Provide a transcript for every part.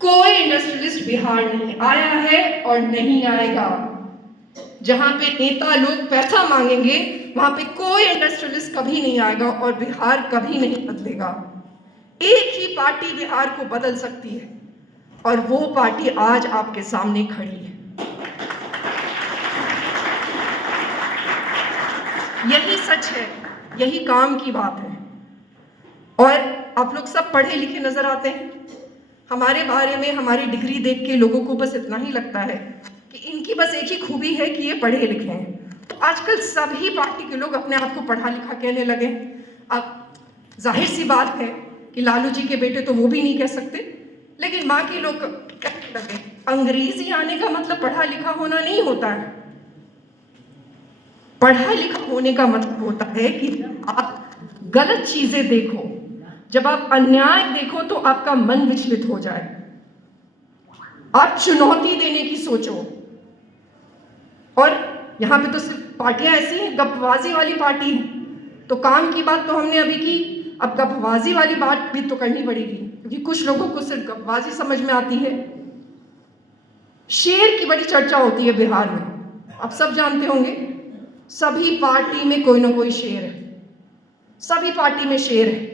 कोई इंडस्ट्रियलिस्ट बिहार नहीं आया है और नहीं आएगा। जहां पे नेता लोग पैसा मांगेंगे वहां पे कोई इंडस्ट्रियलिस्ट कभी नहीं आएगा और बिहार कभी नहीं बदलेगा। एक ही पार्टी बिहार को बदल सकती है और वो पार्टी आज आपके सामने खड़ी है। यही सच है, यही काम की बात है। और आप लोग सब पढ़े लिखे नजर आते हैं। हमारे बारे में हमारी डिग्री देख के लोगों को बस इतना ही लगता है कि इनकी बस एक ही खूबी है कि ये पढ़े लिखे हैं। तो आजकल सभी पार्टी के लोग अपने आप को पढ़ा लिखा कहने लगे। अब जाहिर सी बात है कि लालू जी के बेटे तो वो भी नहीं कह सकते, लेकिन बाकी लोग कहने लगे। अंग्रेजी आने का मतलब पढ़ा लिखा होना नहीं होता है। पढ़ा लिखा होने का मतलब होता है कि आप गलत चीजें देखो, जब आप अन्याय देखो तो आपका मन विचलित हो जाए, आप चुनौती देने की सोचो। और यहां पे तो सिर्फ पार्टियां ऐसी हैं, गपबाजी वाली पार्टी है। तो काम की बात तो हमने अभी की, अब गपबाजी वाली बात भी तो करनी पड़ेगी, क्योंकि कुछ लोगों को सिर्फ गपबाजी समझ में आती है। शेर की बड़ी चर्चा होती है बिहार में, आप सब जानते होंगे। सभी पार्टी में कोई ना कोई शेर है, सभी पार्टी में शेर है।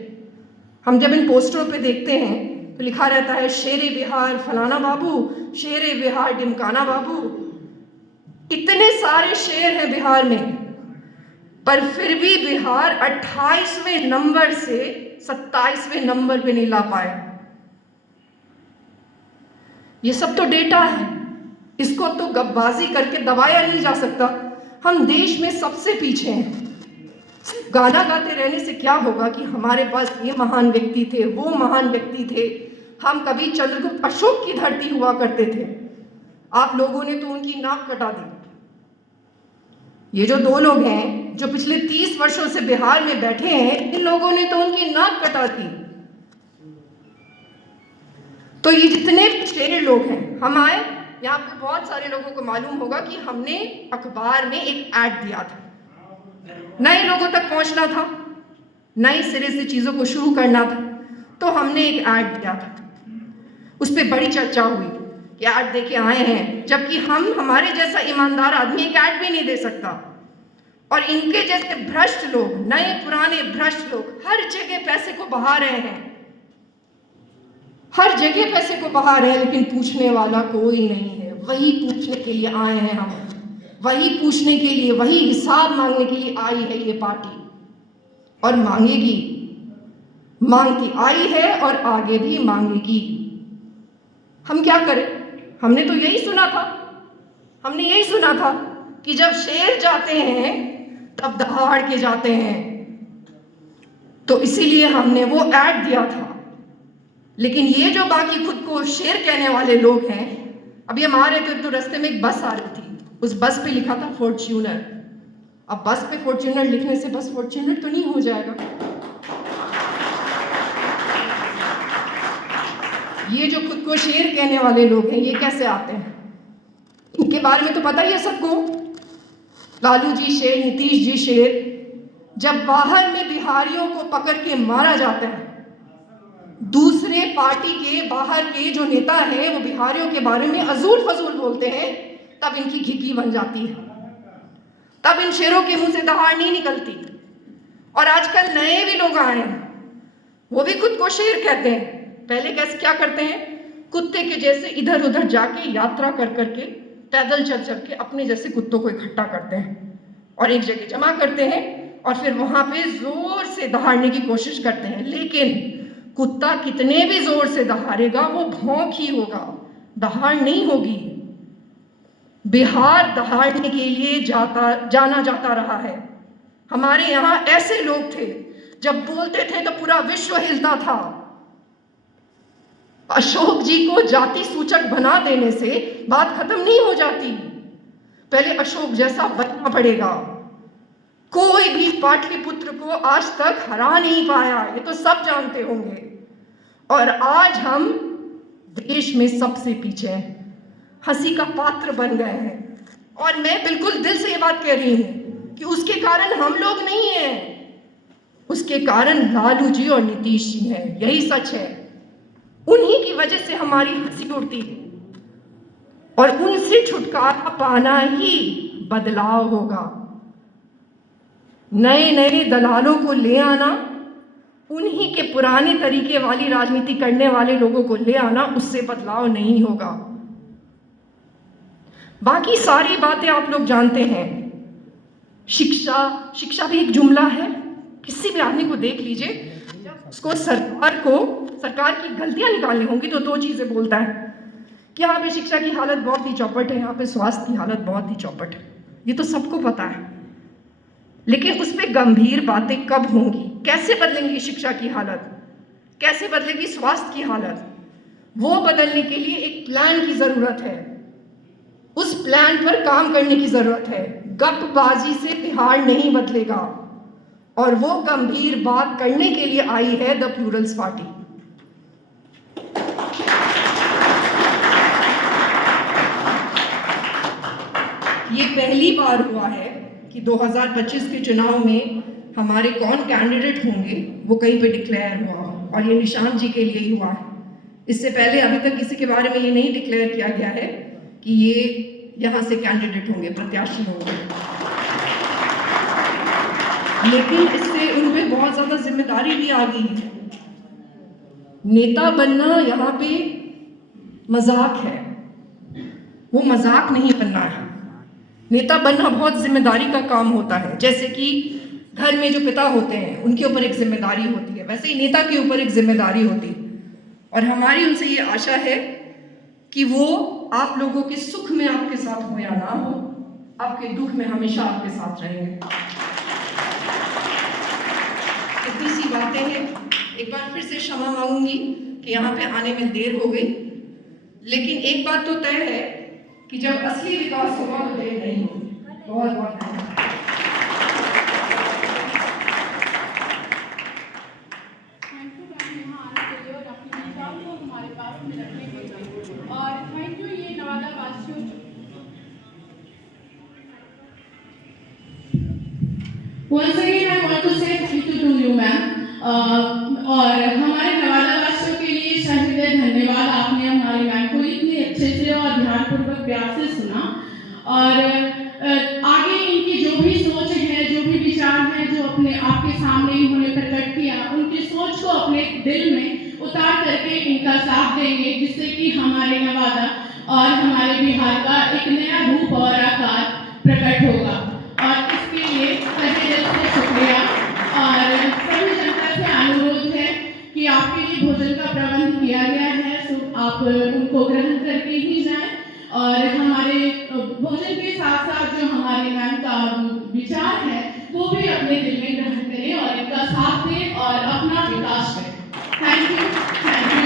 हम जब इन पोस्टरों पे देखते हैं तो लिखा रहता है शेरे बिहार फलाना बाबू, शेरे बिहार ढिमकाना बाबू। इतने सारे शेर हैं बिहार में, पर फिर भी बिहार 28वें नंबर से 27वें नंबर पे नहीं ला पाए। ये सब तो डेटा है, इसको तो गपबाजी करके दबाया नहीं जा सकता। हम देश में सबसे पीछे हैं। गाना गाते रहने से क्या होगा कि हमारे पास ये महान व्यक्ति थे, वो महान व्यक्ति थे, हम कभी चंद्रगुप्त अशोक की धरती हुआ करते थे। आप लोगों ने तो उनकी नाक कटा दी। ये जो दो लोग हैं जो पिछले 30 वर्षों से बिहार में बैठे हैं, इन लोगों ने तो उनकी नाक कटा दी। तो ये जितने पिछले लोग हैं, हम आए यहाँ पे, बहुत सारे लोगों को मालूम होगा कि हमने अखबार में एक ऐड दिया था। नए लोगों तक पहुंचना था, नए सिरे से चीजों को शुरू करना था, तो हमने एक ऐड दिया था। उस पर बड़ी चर्चा हुई कि ऐड देके आए हैं, जबकि हमारे जैसा ईमानदार आदमी एक ऐड भी नहीं दे सकता। और इनके जैसे भ्रष्ट लोग, नए पुराने भ्रष्ट लोग हर जगह पैसे को बहा रहे हैं, हर जगह पैसे को बहा रहे हैं, लेकिन पूछने वाला कोई नहीं है। वही पूछने के लिए आए हैं हम, वही पूछने के लिए, वही हिसाब मांगने के लिए आई है ये पार्टी, और मांगेगी, मांगती आई है और आगे भी मांगेगी। हम क्या करें? हमने तो यही सुना था, हमने यही सुना था कि जब शेर जाते हैं तब दहाड़ के जाते हैं। तो इसीलिए हमने वो ऐड दिया था। लेकिन ये जो बाकी खुद को शेर कहने वाले लोग हैं, अभी हम आ रहे थे तो रास्ते में एक बस आ रही थी, उस बस पे लिखा था फॉर्च्यूनर। अब बस पे फॉर्च्यूनर लिखने से बस फॉर्च्यूनर तो नहीं हो जाएगा। ये जो खुद को शेर कहने वाले लोग हैं, ये कैसे आते हैं? इनके बारे में तो पता ही है सबको। लालू जी शेर, नीतीश जी शेर। जब बाहर में बिहारियों को पकड़ के मारा जाता है, दूसरे पार्टी के बाहर के जो नेता हैं वो बिहारियों के बारे में अजूल फजूल बोलते हैं, तब इनकी घिकी बन जाती है, तब इन शेरों के मुंह से दहाड़ नहीं निकलती। और आजकल नए भी लोग आए हैं, वो भी खुद को शेर कहते हैं। पहले कैसे क्या करते हैं? कुत्ते के जैसे इधर उधर जाके यात्रा कर करके, पैदल चल चल के अपने जैसे कुत्तों को इकट्ठा करते हैं और एक जगह जमा करते हैं, और फिर वहां पे जोर से दहाड़ने की कोशिश करते हैं। लेकिन कुत्ता कितने भी जोर से दहाड़ेगा वो भौंक ही होगा, दहाड़ नहीं होगी। बिहार दहाड़ने के लिए जाना जाता रहा है। हमारे यहाँ ऐसे लोग थे, जब बोलते थे तो पूरा विश्व हिलता था। अशोक जी को जाति सूचक बना देने से बात खत्म नहीं हो जाती, पहले अशोक जैसा बनना पड़ेगा। कोई भी पाटलिपुत्र को आज तक हरा नहीं पाया, ये तो सब जानते होंगे। और आज हम देश में सबसे पीछे हैं, हंसी का पात्र बन गए हैं। और मैं बिल्कुल दिल से ये बात कह रही हूं कि उसके कारण हम लोग नहीं हैं, उसके कारण लालू जी और नीतीश जी हैं। यही सच है, उन्हीं की वजह से हमारी हंसी उड़ती है, और उनसे छुटकारा पाना ही बदलाव होगा। नए नए दलालों को ले आना, उन्हीं के पुराने तरीके वाली राजनीति करने वाले लोगों को ले आना, उससे बदलाव नहीं होगा। बाकी सारी बातें आप लोग जानते हैं। शिक्षा भी एक जुमला है। किसी भी आदमी को देख लीजिए, उसको सरकार की गलतियां निकालनी होंगी तो दो चीजें बोलता है कि यहाँ पे शिक्षा की हालत बहुत ही चौपट है, यहाँ पे स्वास्थ्य की हालत बहुत ही चौपट है। ये तो सबको पता है, लेकिन उस पर गंभीर बातें कब होंगी? कैसे बदलेंगी शिक्षा की हालत, कैसे बदलेगी स्वास्थ्य की हालत? वो बदलने के लिए एक प्लान की जरूरत है, उस प्लान पर काम करने की जरूरत है। गपबाजी से बिहार नहीं बदलेगा, और वो गंभीर बात करने के लिए आई है द प्लूरल्स पार्टी। ये पहली बार हुआ है कि 2025 के चुनाव में हमारे कौन कैंडिडेट होंगे वो कहीं पे डिक्लेयर हुआ, और ये निशान जी के लिए ही हुआ है। इससे पहले अभी तक किसी के बारे में ये नहीं डिक्लेयर किया गया है कि ये यहाँ से कैंडिडेट होंगे, प्रत्याशी होंगे। लेकिन इससे उन पे बहुत ज़्यादा जिम्मेदारी भी आ गई है। नेता बनना यहाँ पे मजाक है, वो मजाक नहीं बनना है। नेता बनना बहुत जिम्मेदारी का काम होता है। जैसे कि घर में जो पिता होते हैं उनके ऊपर एक जिम्मेदारी होती है, वैसे ही नेता के ऊपर एक जिम्मेदारी होती है। और हमारी उनसे ये आशा है कि वो आप लोगों के सुख में आपके साथ हो या ना हो, आपके दुख में हमेशा आपके साथ रहेंगे। इतनी सी बातें हैं। एक बार फिर से क्षमा मांगूंगी कि यहाँ पे आने में देर हो गई, लेकिन एक बात तो तय है कि जब असली विकास होगा तो देर नहीं होगी। बहुत बहुत धन्यवाद। और थैंक यू ये नवादा वासियों। Once again I want to say thank you to you ma'am। और हमारे नवादा वासियों के लिए सहृदय धन्यवाद। आपने हमारे मैम को इतने अच्छे से और ध्यानपूर्वक प्यार से सुना, और आगे इनकी जो भी सोच है, जो भी विचार है, जो अपने आपके सामने इन्होंने प्रकट किया, उनकी सोच को अपने दिल में उतार करके इनका साथ देंगे, जिससे कि हमारे नवादा और हमारे बिहार का एक नया रूप और आकार प्रकट होगा। और इसके लिए तहे दिल से शुक्रिया। और सभी जनता से अनुरोध है कि आपके लिए भोजन का प्रबंध किया गया है, तो आप उनको ग्रहण करके ही जाएं। और हमारे भोजन के साथ साथ जो हमारे मैम का विचार है वो भी अपने दिल में ग्रहण करें और इनका साथ दें और अपना विकास करें। Thank you, thank you.